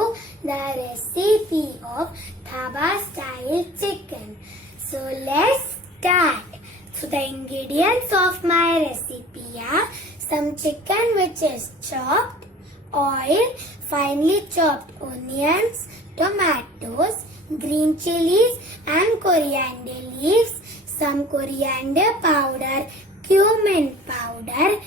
you the recipe of Dhaba style chicken. So let's start. So the ingredients of my recipe are some chicken which is chopped, oil, finely chopped onions, tomatoes, green chilies and coriander leaves, some coriander powder, cumin powder,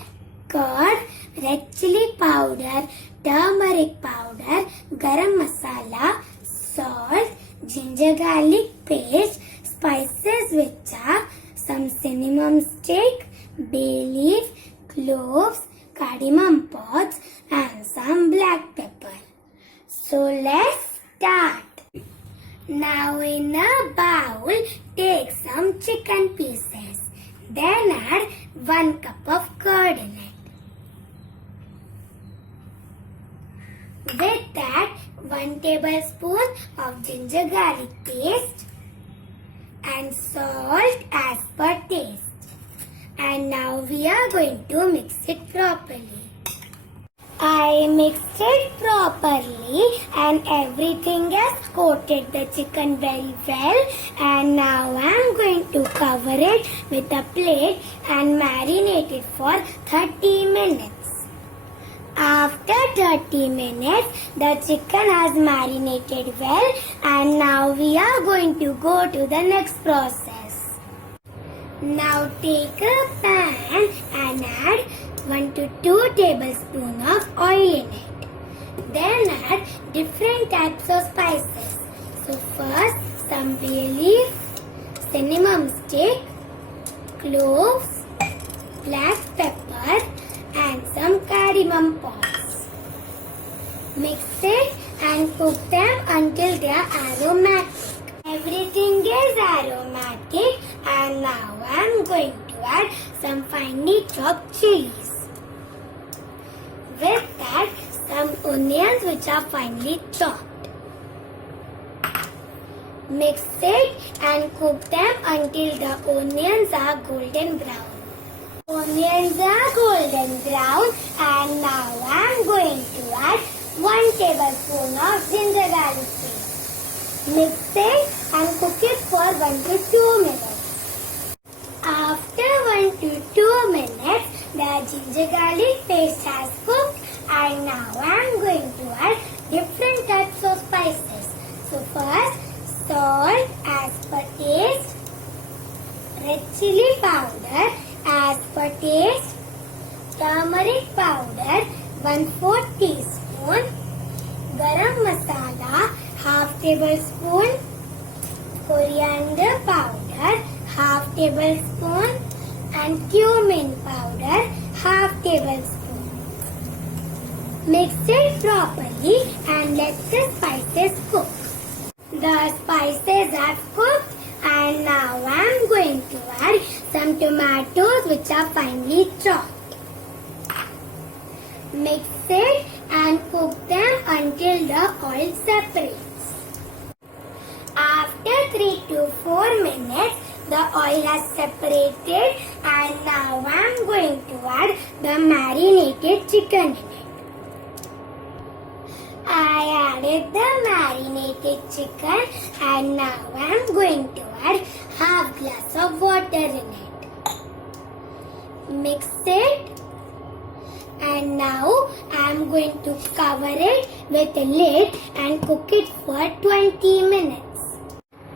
curd, red chili powder, turmeric powder, garam masala, salt, ginger garlic paste, spices which are some cinnamon stick, bay leaf, cloves, cardamom pods and some black pepper. So let's start. Now in a bowl, take some chicken pieces. Then add 1 cup of curd in it. With that, 1 tablespoon of ginger garlic paste and salt as per taste. And now we are going to mix it properly. I mixed it properly and everything has coated the chicken very well, and now I am going to cover it with a plate and marinate it for 30 minutes. After 30 minutes, the chicken has marinated well, and now we are going to go to the next process. Now take a pan and add 1 to 2 tablespoons of oil in it. Then add different types of spices. So first some bay leaf, cinnamon stick, cloves, black pepper and some cardamom pods. Mix it and cook them until they are aromatic. Everything is aromatic, and now I am going to add some finely chopped chilies. With that, some onions which are finely chopped. Mix it and cook them until the onions are golden brown. Onions are golden brown, and now I am going to add 1 tablespoon of ginger garlic paste. Mix it and cook it for 1 to 2 minutes. After 1 to 2 minutes, the ginger garlic paste has cooked, and now I am going to add different types of spices. So first, salt as per taste, red chili powder as per taste, turmeric powder 1/4 teaspoon, garam masala half tablespoon, coriander powder half tablespoon and cumin powder half tablespoon. Mix it properly and let the spices cook. The spices are cooked, and now I am going to add some tomatoes which are finely chopped. Mix it and cook them until the oil separates. After 3 to 4 minutes, the oil has separated, and now I am going to add the marinated chicken in it. I added the marinated chicken, and now I am going to add half glass of water in it. Mix it, and now I am going to cover it with a lid and cook it for 20 minutes.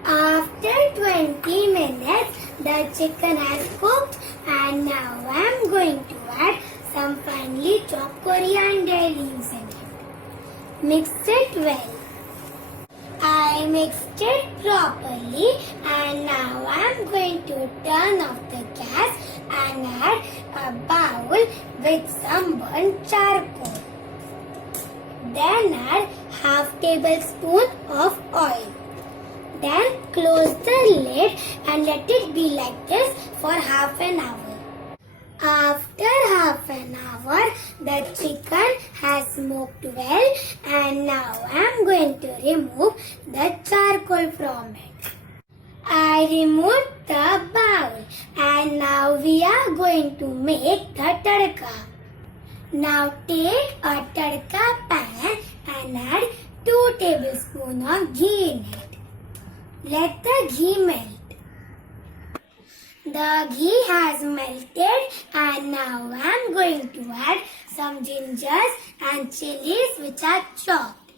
After 20 minutes, the chicken has cooked, and now I am going to add some finely chopped coriander leaves in it. Mix it well. I mixed it properly, and now I am going to turn off the gas and add a bowl with some burnt charcoal. Then add half tablespoon of oil. Then close the lid and let it be like this for half an hour. After half an hour, the chicken has smoked well, and now I am going to remove the charcoal from it. I removed the bowl, and now we are going to make the tadka. Now take a tadka pan and add 2 tablespoons of ghee in it. Let the ghee melt. The ghee has melted and now I am going to add some gingers and chilies which are chopped.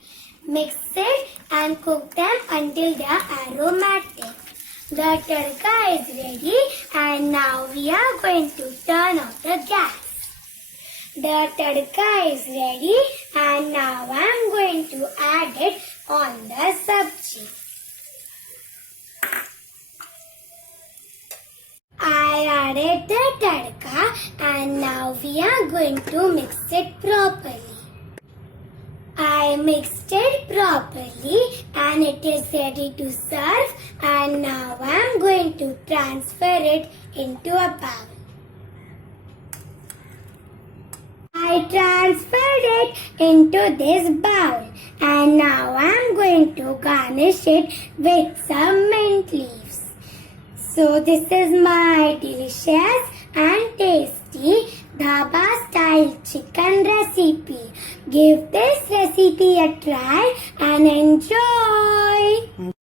Mix it and cook them until they are aromatic. The tadka is ready and now we are going to turn off the gas. The tadka is ready and now I am going to add it on the sabji. I added the tadka and now we are going to mix it properly. I mixed it properly and it is ready to serve, and now I am going to transfer it into a bowl. I transferred it into this bowl and now I am going to garnish it with some mint leaves. So this is my delicious and tasty Dhaba style chicken recipe. Give this recipe a try and enjoy.